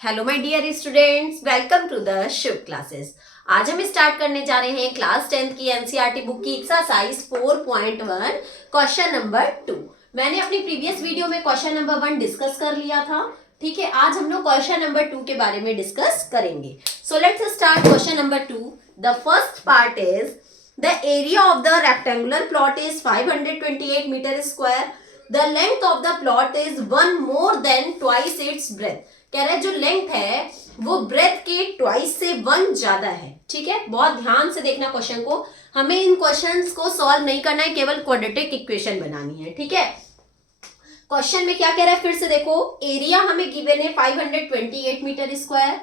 Hello my dear students, welcome to the Shiv classes. आज हम start करने जा रहे हैं क्लास 10th की एनसीईआरटी बुक की एक्सरसाइज 4.1 क्वेश्चन नंबर 2। मैंने अपनी प्रीवियस वीडियो में क्वेश्चन नंबर 1 डिस्कस कर लिया था। ठीक है, आज हम लोग क्वेश्चन नंबर 2 के बारे में डिस्कस करेंगे। So let's start question number 2। The first part is the area of the rectangular plot is 528 metre square. The length of the plot is 1 more than twice its breadth. कह रहा है जो length है वो breath के twice से 1 ज्यादा है। ठीक है, बहुत ध्यान से देखना क्वेश्चन को। हमें इन क्वेश्चंस को सॉल्व नहीं करना है, केवल क्वाड्रेटिक इक्वेशन बनानी है। ठीक है, क्वेश्चन में क्या कह रहा है फिर से देखो। एरिया हमें गिवन है 528 मीटर स्क्वायर।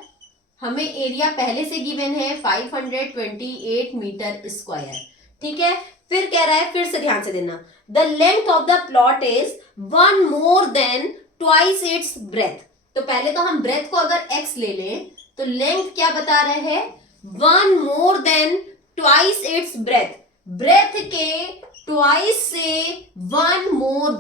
हमें एरिया पहले से गिवन है 528 मीटर स्क्वायर। ठीक है, फिर कह रहा है, फिर से ध्यान से देना, the length of the plot is 1 more than twice its breath. तो पहले तो हम ब्रेथ को अगर x ले लें तो लेंथ क्या बता रहे हैं, 1 more than twice its breadth. Breadth के ट्वाइस से 1 more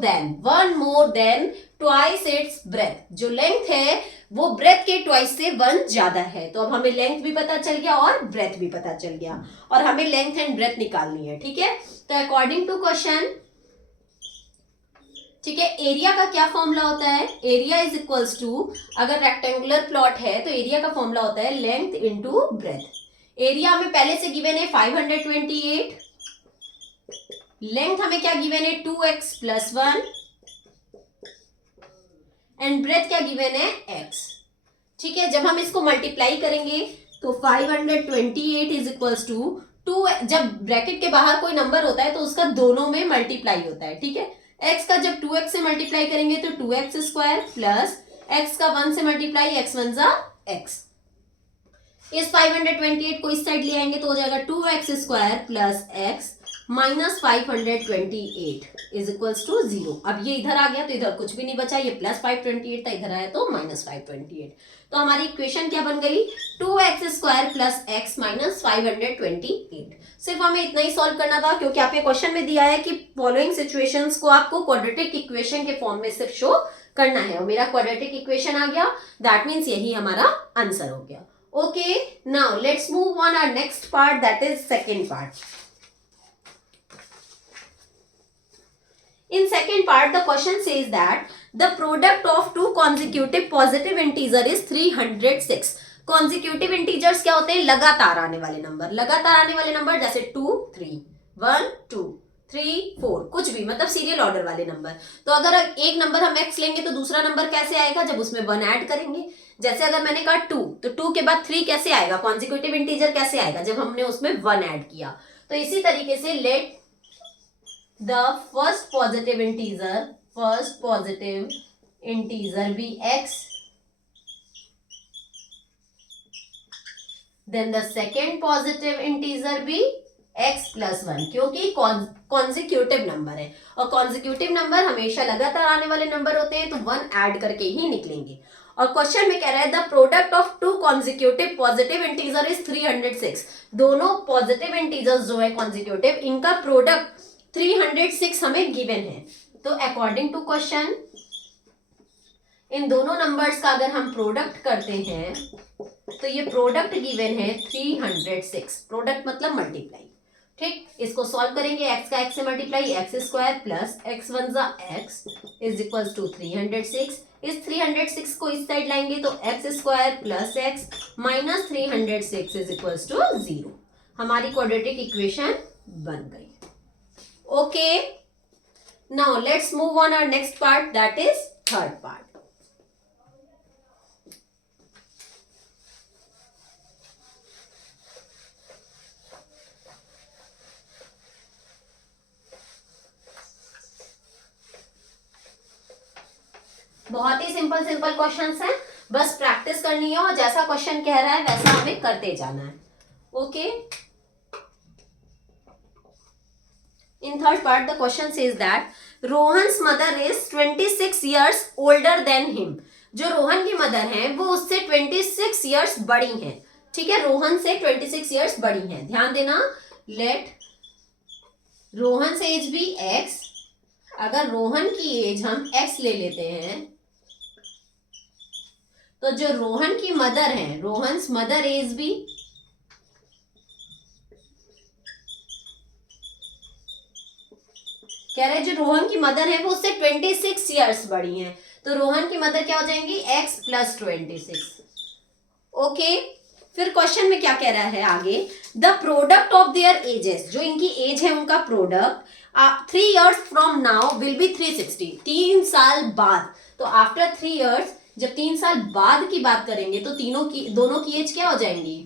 than twice its breadth. जो लेंथ है वो ब्रेथ के ट्वाइस से 1 ज्यादा है। तो अब हमें लेंथ भी पता चल गया और ब्रेथ भी पता चल गया, और हमें लेंथ एंड ब्रेथ निकालनी है। ठीक है, तो अकॉर्डिंग टू क्वेश्चन, ठीक है, एरिया का क्या फॉर्मूला होता है, एरिया इज इक्वल्स टू, अगर रेक्टेंगुलर प्लॉट है तो एरिया का फॉर्मूला होता है लेंथ इनटू ब्रेथ। एरिया हमें पहले से गिवन है 528, लेंथ हमें क्या गिवन है 2x प्लस 1, एंड ब्रेथ क्या गिवन है x। ठीक है, जब हम इसको मल्टीप्लाई करेंगे तो 528 इज इक्वल्स टू 2। जब ब्रैकेट के बाहर कोई नंबर होता है तो उसका दोनों में मल्टीप्लाई होता है। ठीक है, x का जब 2x से मल्टीप्लाई करेंगे तो 2x स्क्वायर प्लस x का 1 से मल्टीप्लाई x 1 जा x। इस 528 को इस साइड ले आएंगे तो हो जाएगा 2x square plus x minus 528 is equals to 0। अब ये इधर आ गया तो इधर कुछ भी नहीं बचा, ये प्लस 528 था, इधर आया तो माइनस 528। तो हमारी इक्वेशन क्या बन गई, 2x square plus x minus 528। सिर्फ हमें इतना ही सॉल्व करना था, क्योंकि आपके क्वेश्चन में दिया है कि फॉलोइंग सिचुएशंस को आपको क्वाड्रेटिक इक्वेशन के फॉर्म में सिर्फ शो करना है, और मेरा क्वाड्रेटिक इक्वेशन आ गया। दैट मीन्स यही हमारा आंसर हो गया। Okay, now let's move on our next part, that is second part. In second part, the question says that the product of two consecutive positive integer is 306. Consecutive integers क्या होते हैं, लगातार आने वाले नंबर। लगातार आने वाले नंबर जैसे 2 3, 1 2 3 4, कुछ भी, मतलब सीरियल ऑर्डर वाले नंबर। तो अगर एक नंबर हम x लेंगे तो दूसरा नंबर कैसे आएगा, जब उसमें 1 ऐड करेंगे। जैसे अगर मैंने कहा 2, तो 2 के बाद 3 कैसे आएगा, कॉन्जिक्यूटिव इंटीजर कैसे आएगा, जब हमने उसमें 1 ऐड किया। तो इसी तरीके से late the first positive integer be x, then the second positive integer be x plus 1, क्योंकि कॉन्जिक्यूटिव नंबर है, और कॉन्जिक्यूटिव नंबर हमेशा लगातार आने वाले नंबर होते हैं, तो 1 ऐड करके ही निकलेंगे। और क्वेश्चन में कह रहा है the product of two consecutive positive integer is 306। दोनों पॉजिटिव इंटीजर्स जो है कॉन्जिक्यूटिव, इनका प्रोडक्ट 306 हमें गिवन है। तो अकॉर्डिंग टू क्वेश्चन, इन दोनों नंबर्स का अगर हम प्रोडक्ट करते हैं तो ये प्रोडक्ट गिवन है 306। प्रोडक्ट मतलब मल्टीप्लाई। ठीक, इसको सॉल्व करेंगे, x का x से multiply, x square plus x 1 जा x इज इक्वल्स टू 306। इस 306 को इस साइड लाएंगे तो x square plus x minus 306 is equals to 0। हमारी क्वाड्रेटिक इक्वेशन बन गई। Okay, now let's move on our next part, that is third part. बहुत ही सिंपल क्वेश्चंस हैं, बस प्रैक्टिस करनी है और जैसा क्वेश्चन कह रहा है वैसा हमें करते जाना है। Okay, in third part the question says that Rohan's mother is 26 years older than him. जो रोहन की मदर हैं वो उससे 26 years बड़ी हैं। ठीक है, रोहन से 26 years बड़ी हैं। ध्यान देना, लेट रोहन से एज भी x, अगर रोहन की एज हम x ले लेते हैं तो जो रोहन की मदर है, रोहन्स मदर एज भी कह रहे हैं जो रोहन की मदर है वो उससे 26 ईयर्स बड़ी हैं, तो रोहन की मदर क्या हो जाएंगी x प्लस 26। ओके, फिर क्वेश्चन में क्या कह रहा है आगे, the product of their edges, जो इनकी एज है उनका product 3 years from now will be 360, 3 साल बाद। तो आफ्टर 3 years, जब 3 साल बाद की बात करेंगे तो दोनों की एज क्या हो जाएंगी,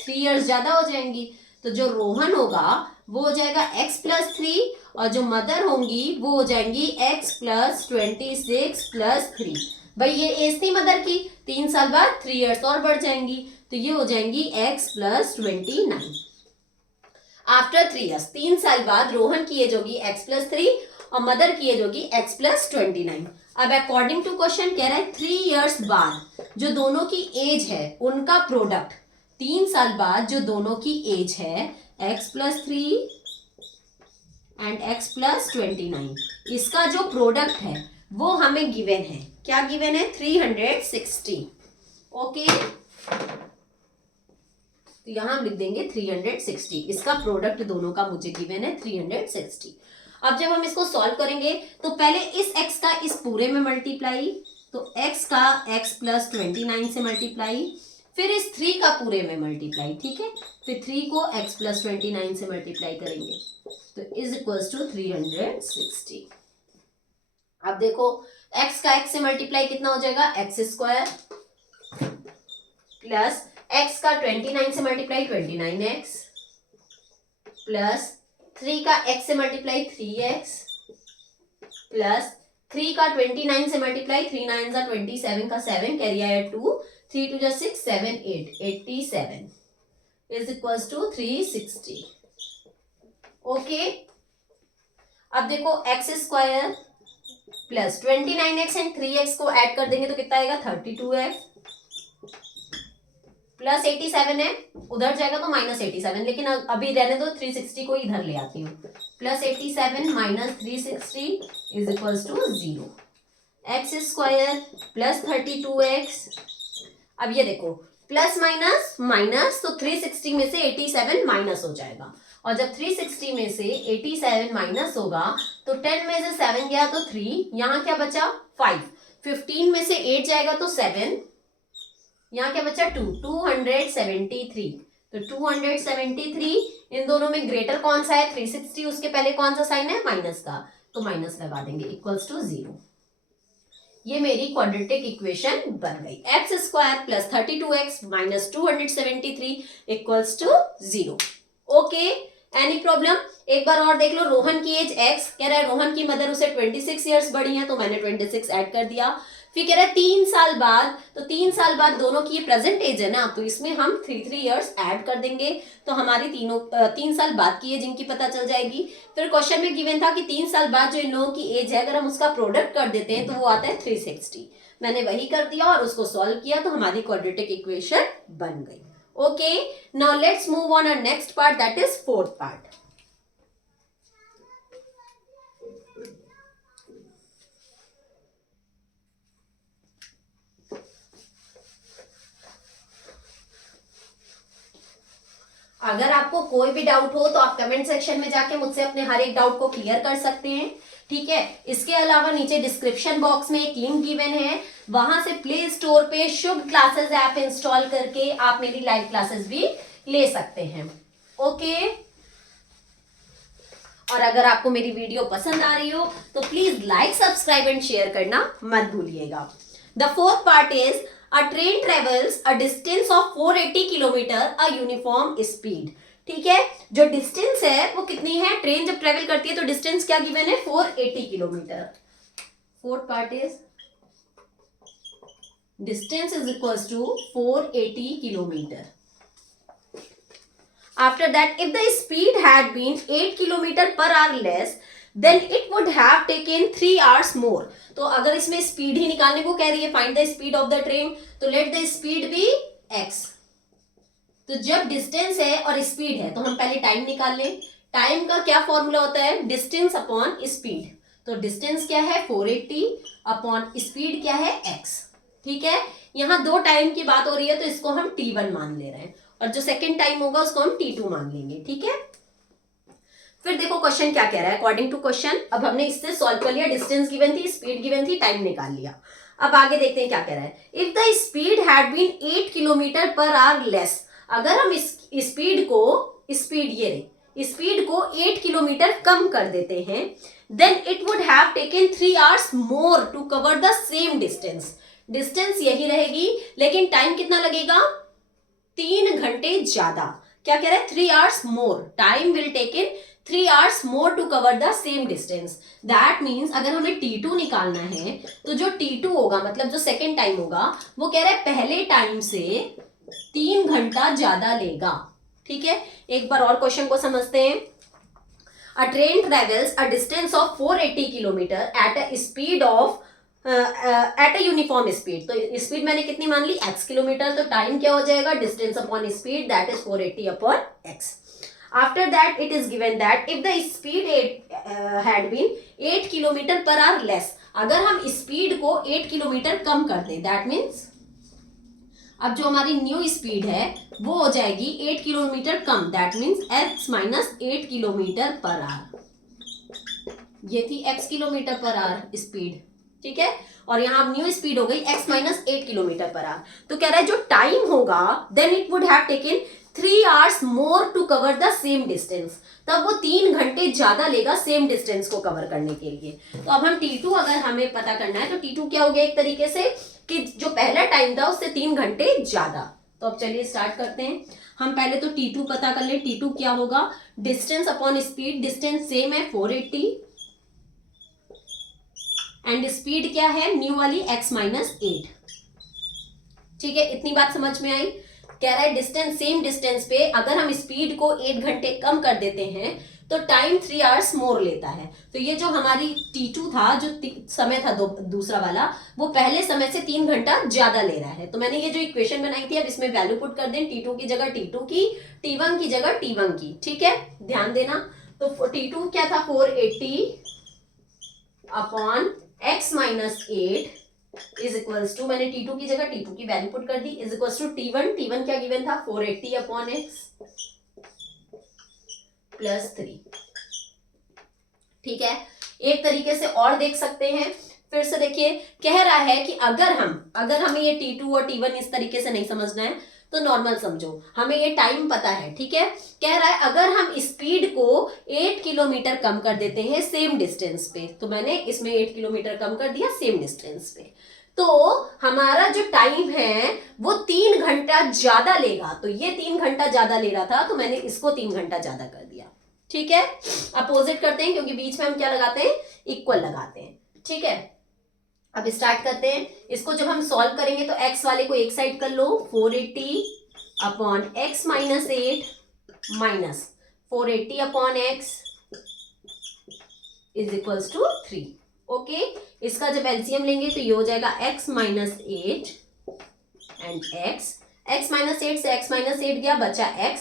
3 years ज्यादा हो जाएंगी। तो जो रोहन होगा वो हो जाएगा x प्लस 3 और जो मदर होंगी वो हो जाएंगी x प्लस 26 प्लस 3। भाई ये एज थी मदर की, 3 साल बाद 3 years और बढ़ जाएंगी, तो ये हो जाएंगी x प्लस 29। आफ्टर 3 years, 3 साल बाद रोहन की एज होगी x प्लस 3 और मदर की एज होगी x प्लस 29। अब अकॉर्डिंग टू क्वेश्चन कह रहा है 3 years बाद जो दोनों की एज है उनका प्रोडक्ट, 3 साल बाद जो दोनों की एज है x plus 3 and x plus 29, इसका जो प्रोडक्ट है वो हमें गिवन है, क्या गिवन है, 360। ओके, तो यहां हम लिख देंगे 360, इसका प्रोडक्ट दोनों का मुझे गिवन है 360। अब जब हम इसको सॉल्व करेंगे तो पहले इस x का इस पूरे में मल्टीप्लाई, तो x का x प्लस 29 से मल्टीप्लाई, फिर इस 3 का पूरे में मल्टीप्लाई, ठीक है, फिर 3 को x प्लस 29 से मल्टीप्लाई करेंगे तो इज इक्वल्स टू 360। अब देखो x का x से मल्टीप्लाई कितना हो जाएगा, एक्स स्क्वायर प्लस x का 29 से मल्टीप्लाई 29x प्लस 3 का x से मल्टीप्लाई 3x प्लस 3 का 29 से मल्टीप्लाई 3 9 जा 27 का 7 कैरी आया 2 3 2 जा 6 7 8 87 इज इक्वल्स टू 360। ओके, अब देखो x square plus 29x and 3x को ऐड कर देंगे तो कितना आएगा 32x प्लस 87 है, उधर जाएगा तो माइनस 87, लेकिन अभी रहने दो 360 को इधर ले आती हूँ, plus 87 minus 360 is equals to 0। X square plus 32x, अब ये देखो प्लस माइनस माइनस, तो 360 में से 87 माइनस हो जाएगा, और जब 360 में से 87 माइनस होगा तो 10 में से 7 गया तो 3, यहाँ क्या बचा 5, 15 में से 8 जाएगा तो 7, यहाँ क्या बचा 2, 273, तो 273, इन दोनों में ग्रेटर कौन सा है 360, उसके पहले कौन सा साइन है माइनस का, तो माइनस लगा देंगे इक्वल्स टू 0। ये मेरी क्वाड्रेटिक इक्वेशन बन गई, x square plus 32x minus 273 equals to 0। Okay, any problem, एक बार और देख लो, रोहन की एज x, कह रहा है रोहन की मदर उसे 26 ईयर्स बड़ी है तो मैंने 26 ऐड कर दिया, फिर कह रहा है 3 साल बाद, तो 3 साल बाद दोनों की प्रेजेंट एज है ना, तो इसमें हम 3 ईयर्स ऐड कर देंगे तो हमारी 3 साल बाद की एज इनकी पता चल जाएगी। फिर क्वेश्चन में गिवन था कि 3 साल बाद जो इन लोगों की एज है अगर हम उसका प्रोडक्ट कर देते हैं तो वो आता है 360, मैंने वही कर दिया और उसको सॉल्व किया तो हमारी क्वाड्रेटिक इक्वेशन बन गई। Okay, now let's move on our next part, that is fourth part. अगर आपको कोई भी डाउट हो तो आप कमेंट सेक्शन में जाके मुझसे अपने हर एक डाउट को क्लियर कर सकते हैं, ठीक है। इसके अलावा नीचे डिस्क्रिप्शन बॉक्स में एक लिंक गिवन है, वहां से प्ले स्टोर पे शुभ क्लासेस ऐप इंस्टॉल करके आप मेरी लाइव क्लासेस भी ले सकते हैं। ओके, और अगर आपको मेरी वीडियो पसंद आ रही हो तो please like subscribe and share करना मत भूलिएगा। The fourth part is A train travels a distance of 480 kilometre a uniform speed। ठीक है, जो डिस्टेंस है वो कितनी है, ट्रेन जब ट्रेवल करती है तो डिस्टेंस क्या गिवन है 480 kilometre. Fourth part is distance is equals to 480 kilometre. After that if the speed had been 8 kilometre per hour less then it would have taken 3 hours more। तो अगर इसमें speed ही निकालने को कह रही है, find the speed of the train, तो let the speed be x। तो जब डिस्टेंस है और स्पीड है तो हम पहले टाइम निकाल लें। टाइम का क्या फॉर्मूला होता है, डिस्टेंस अपॉन स्पीड, तो डिस्टेंस क्या है 480 अपॉन स्पीड क्या है x, ठीक है, यहाँ 2 टाइम की बात हो रही है तो इसको हम T1 मान ले रहे हैं और जो सेकेंड टाइम होगा उसको हम T2 मान लेंगे। ठीक है, फिर देखो क्वेश्चन क्या कह रहा है। अकॉर्डिंग टू क्वेश्चन, अब हमने इससे सॉल्व कर लिया, डिस्टेंस गिवन थी, स्पीड गिवन थी, टाइम निकाल लिया। अब आगे देखते हैं क्या कह रहा है। If the speed had been 8 kilometre per hour less, अगर हम इस स्पीड को 8 किलोमीटर कम कर देते हैं, then it would have taken 3 hours more to cover the same distance. Distance यही रहेगी लेकिन टाइम कितना लगेगा, 3 घंटे ज्यादा। क्या कह रहा है, 3 hours more, time will taken 3 hours more to cover the same distance. That means अगर हमें T2 निकालना है तो जो T2 होगा, मतलब जो सेकेंड टाइम होगा, वो कह रहा है पहले टाइम से 3 घंटा ज्यादा लेगा। ठीक है, एक बार और क्वेश्चन को समझते हैं। अ train travels a distance of 480 kilometre at a speed of at a uniform speed. तो स्पीड मैंने कितनी मान ली, x किलोमीटर, तो टाइम क्या हो जाएगा, distance upon speed, that is 480 upon x। After that it is given that if the speed had been 8 kilometre per hour less, अगर हम स्पीड को 8 किलोमीटर कम कर दें, दैट मीन्स अब जो हमारी न्यू स्पीड है वो हो जाएगी 8 kilometre come, that means x minus 8 kilometre per our. ये थी x kilometre per our speed. ठीक है, और यहाँ अब न्यू स्पीड हो गई x minus 8 kilometre per hour. तो कह रहा है जो टाइम होगा, then it would have taken 3 hours more to cover the same distance, तब वो 3 घंटे ज्यादा लेगा सेम डिस्टेंस को कवर करने के लिए। तो अब हम T2 अगर हमें पता करना है तो T2 क्या हो गया, एक तरीके से कि जो पहला टाइम था उससे 3 घंटे ज्यादा। तो अब चलिए स्टार्ट करते हैं। हम पहले तो T2 पता कर ले। T2 क्या होगा, distance upon speed, distance same है 480 एंड स्पीड क्या है न्यू वाली x माइनस 8। ठीक है, इतनी बात समझ में आई। कह रहा है डिस्टेंस सेम डिस्टेंस पे अगर हम स्पीड को 8 घंटे कम कर देते हैं तो टाइम 3 आवर्स मोर लेता है। तो ये जो हमारी T2 था, जो समय था दूसरा वाला, वो पहले समय से 3 घंटा ज्यादा ले रहा है। तो मैंने ये जो इक्वेशन बनाई थी, अब इसमें वैल्यू पुट कर दें, T2 की जगह T2 की, T1 की जगह T1 की। ठीक है, ध्यान देना। तो T2 क्या था, 480 upon x minus 8 is equals to, मैंने T2 की जगह T2 की वैल्यू पुट कर दी, इज इक्वल्स टू T1 क्या गिवन था, 480 अपॉन x प्लस 3। ठीक है, एक तरीके से और देख सकते हैं। फिर से देखिए, कह रहा है कि अगर हमें ये T2 और T1 इस तरीके से नहीं समझना है तो नॉर्मल समझो, हमें ये टाइम पता है। ठीक है, कह रहा है अगर हम स्पीड को 8 किलोमीटर कम कर देते हैं सेम डिस्टेंस पे, तो मैंने इसमें 8 किलोमीटर कम कर दिया सेम डिस्टेंस पे, तो हमारा जो टाइम है वो 3 घंटा ज्यादा लेगा। तो ये 3 घंटा ज्यादा ले रहा था तो मैंने इसको 3 घंटा ज्यादा कर दिया। ठीक है, अपोजिट करते हैं क्योंकि बीच में हम क्या लगाते हैं, इक्वल लगाते हैं। ठीक है, अब स्टार्ट करते हैं। इसको जब हम सॉल्व करेंगे तो x वाले को एक साइड कर लो, 480 upon x minus 8 minus 480 upon x is equals to 3। Okay, इसका जब एलसीएम लेंगे तो ये हो जाएगा x minus 8 and x minus 8 से x माइनस 8 गया, बचा x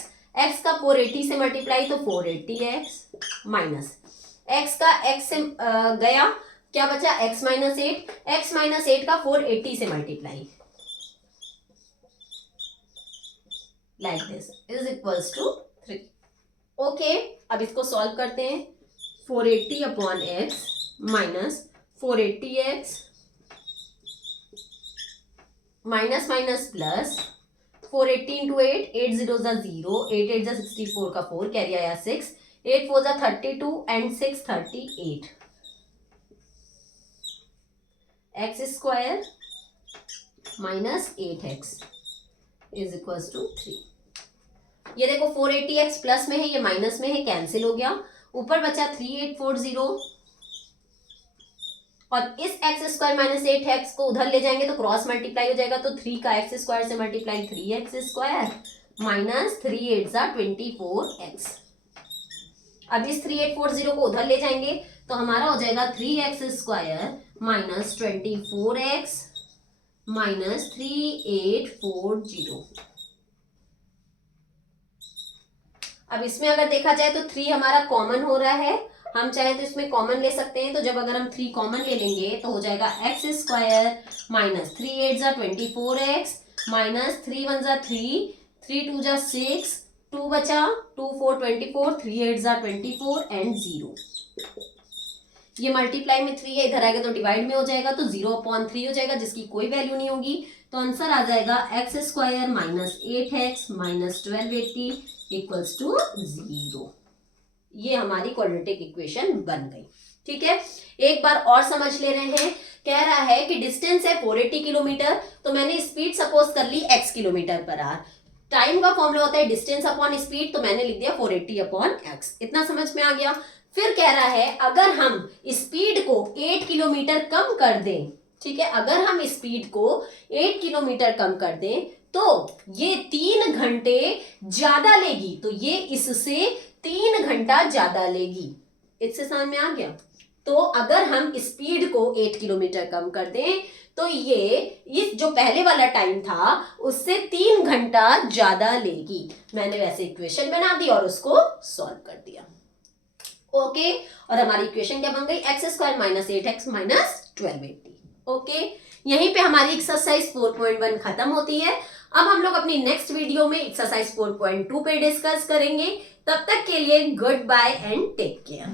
का 480 से मल्टीप्लाई तो 480x माइनस x का x से गया, क्या बचा, x माइनस 8 का 480 से multiply, like this is equals to 3। Okay, अब इसको सॉल्व करते हैं। 480 upon x minus 480x minus minus plus 480 into 8 0 जा 0, 8 8 जा 64 का 4, कैरी आया 6, 8 4 जा 32 and 6 38, x square minus 8x is equals to 3। ये देखो 480x प्लस में है, ये माइनस में है, कैंसिल हो गया, ऊपर बचा 3840 और इस x स्क्वायर माइनस 8x को उधर ले जाएंगे तो क्रॉस मल्टीप्लाई हो जाएगा, तो 3 का x स्क्वायर से मल्टीप्लाई 3x स्क्वायर माइनस 3 8 जा 24x। अब इस 3840 को उधर ले जाएंगे तो हमारा हो जाएगा 3x square minus 24x minus 3840। अब इसमें अगर देखा जाए तो 3 हमारा कॉमन हो रहा है, हम चाहे तो इसमें कॉमन ले सकते हैं, तो जब अगर हम 3 कॉमन ले लेंगे तो हो जाएगा एक्स स्क्वायर माइनस 3 8 जा 24x माइनस 3 1 जा 3 3 2 जा 6 2 बचा 2 4 24 3 8 जा 24 एंड 0। ये मल्टीप्लाई में 3 है, इधर आएगा तो डिवाइड में हो जाएगा, तो 0/3 हो जाएगा जिसकी कोई वैल्यू नहीं होगी। तो आंसर आ जाएगा x square minus 8x minus 1280 equals to 0। ये हमारी क्वाड्रेटिक इक्वेशन बन गई। ठीक है, एक बार और समझ ले रहे हैं। कह रहा है कि डिस्टेंस है 480 किलोमीटर, तो मैंने स्पीड सपोज कर ली x kilometre per our. Time का फॉर्मूला होता है डिस्टेंस अपॉन स्पीड, तो मैंने लिख दिया 480 अपॉन x। इतना समझ में आ गया। फिर कह रहा है अगर हम स्पीड को 8 किलोमीटर कम कर दें, ठीक है, अगर हम स्पीड को 8 किलोमीटर कम कर दें तो ये 3 घंटे ज्यादा लेगी, तो ये इससे 3 घंटा ज्यादा लेगी। इससे समझ में आ गया। तो अगर हम स्पीड को 8 किलोमीटर कम कर दें तो ये इस जो पहले वाला टाइम था उससे 3 घंटा ज्यादा लेगी। मैंने वैसे इक्वेशन बना दी और उसको सॉल्व कर दिया। ओके, और हमारी इक्वेशन क्या बन गई, x square minus 8x minus 1280। Okay, यहीं पे हमारी एक्सरसाइज 4.1 खत्म होती है। अब हम लोग अपनी नेक्स्ट वीडियो में एक्सरसाइज 4.2 पे डिस्कस करेंगे। तब तक के लिए good bye and take care.